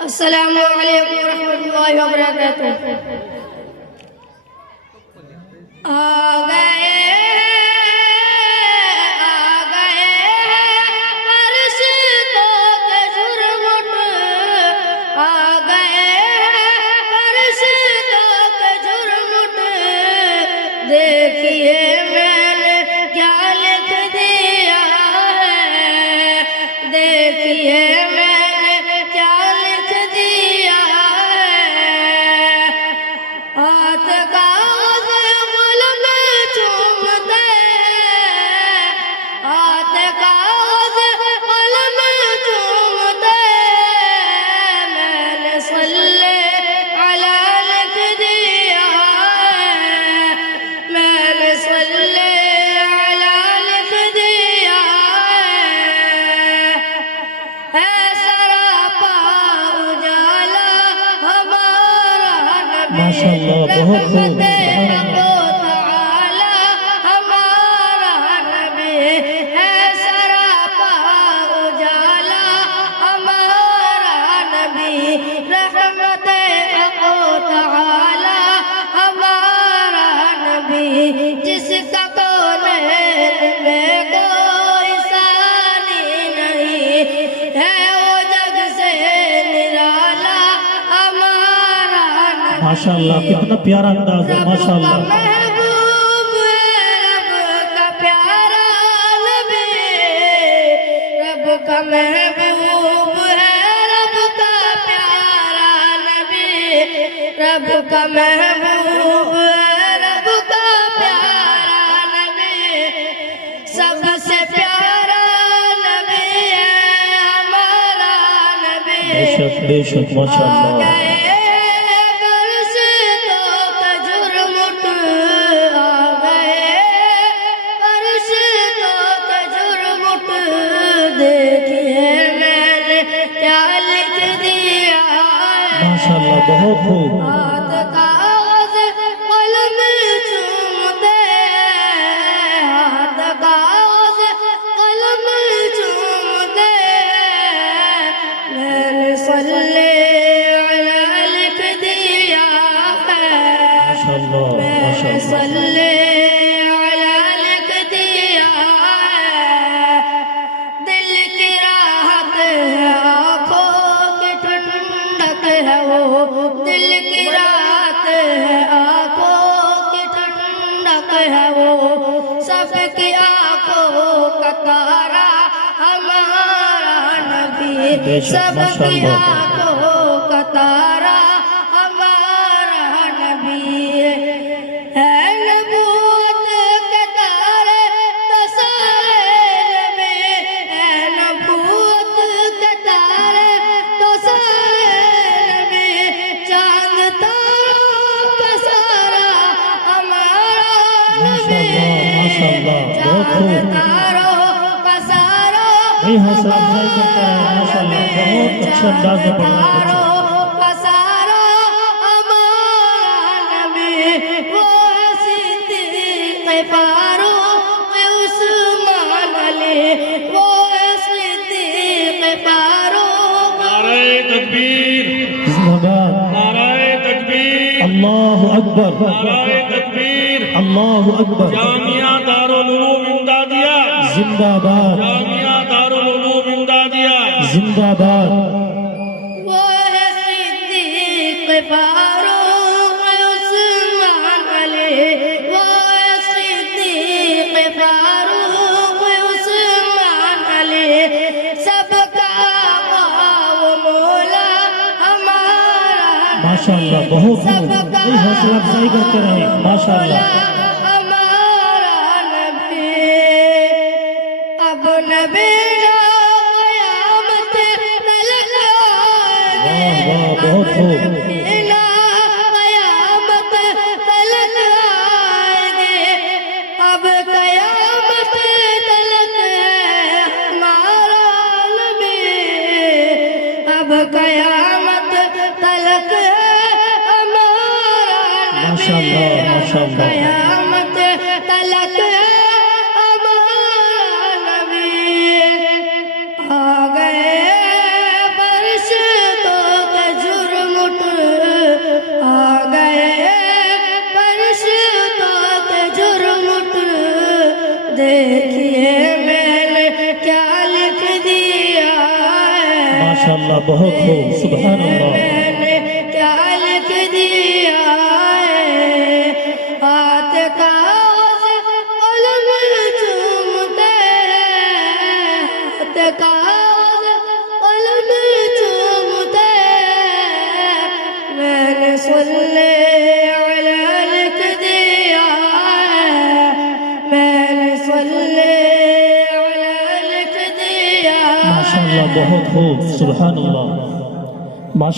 السلام علیکم ورحمۃ اللہ وبرکاتہ. آ گئے فرشتوں کے جرم اٹھ، آ گئے فرشتوں کے جرم اٹھ. دیکھیے میں نے کیا لکھ دیا ہے، دیکھیے میں نے کیا لکھ دیا ہے. ہاتھ کاغذ قلم چومتے، ہاتھ کاغذ قلم چومتے. میں نے صلی علی لکھ دیا ہے، میں نے صلی علی لکھ دیا ہے. سراپا اجالا ہمارا نبی، ماشاءاللہ بہت خوب. تعالی ہمارا نبی ہے. سراپا اجالا ہمارا نبی، رحمت تعالی ہمارا نبی. جس کا کونین میں کوئی ثانی نہیں ہے، وہ جگ سے نرالا ہمارا نبی. ماشاءاللہ کتنا پیارا انداز ہے. رب کا ماشاءاللہ محبوب ہے، رب کا پیارا نبی. رب کا محبوب ہے، رب کا پیارا نبی. رب کا محبوب ہے، رب کا پیارا نبی. سب سے پیارا نبی ہے ہمارا نبی. بے شک بے شک. ماشاءاللہ ماشاءاللہ بہت خوب. ہاتھ کاغذ قلم چومتے، ہاتھ کاغذ قلم چومتے. میں نے صلی علی لکھ دیا ہے، ماشاءاللہ میں نے ماشاءاللہ. صلی علی لکھ دیا ہے. دل کی راحت ہے، آنکھوں کی ٹھنڈک ہے وہ. دل کی راحت ہے، آنکھوں کی ٹھنڈک ہے وہ. سب کی آنکھوں کا تارا ہمارا نبی. بے شک. سب کی ماشاءاللہ. آنکھوں کا تارا ہمارا نبی. ہے نبوت کے تارے تو سارے نبی، ہے نبوت کے تارے تو سارے نبی. چاند تاروں کا سارا ہمارا نبی. ماشاءاللہ بہت چاند خوب. تاروں کا سارا بھائی حوصلہ افزائی کرتا ہے. ماشاءاللہ بہت اچھا انداز میں پڑھنا ہے. تاروں کا سارا ہمارا نبی. وہ ہے صدیق فاروق عثمان علی، وہ ہے صدیق فاروق. نعرہ تکبیر، زندہ باد. نعرہ تکبیر، اللہ اکبر، نعرہ تکبیر. اللہ اکبر. جامعہ دارالعلوم امدادیہ، زندہ باد جامعہ دارالعلوم امدادیہ. زندہ باد. وہ ہے صدیق فاروق عثمان علی، وہ ہے صدیق فاروق عثمان علی. سب کا آقا و مولا ہمارا نبی. ماشاءاللہ بہت خوب. سب کا بھائی حوصلہ افزائی کرتے رہیں. ماشاءاللہ. ہمارا نبی. اب نبی قیامت تلک واہ واہ بہت خوب. قیامت تلک آئیں گے. اب قیامت تلک ہمارا نبی. اب قیامت تلک ہمارا نبی. ماشاءاللہ ماشاءاللہ. قیامت تلک ہمارا نبی. دیکھیے میں نے کیا لکھ دیا ہے ماشاءاللہ بہت خوب سبحان اللہ میں نے کیا لکھ دیا ہے ہاتھ کاغذ قلم چومتے ہاتھ کاغذ قلم چومتے میں نے سن لے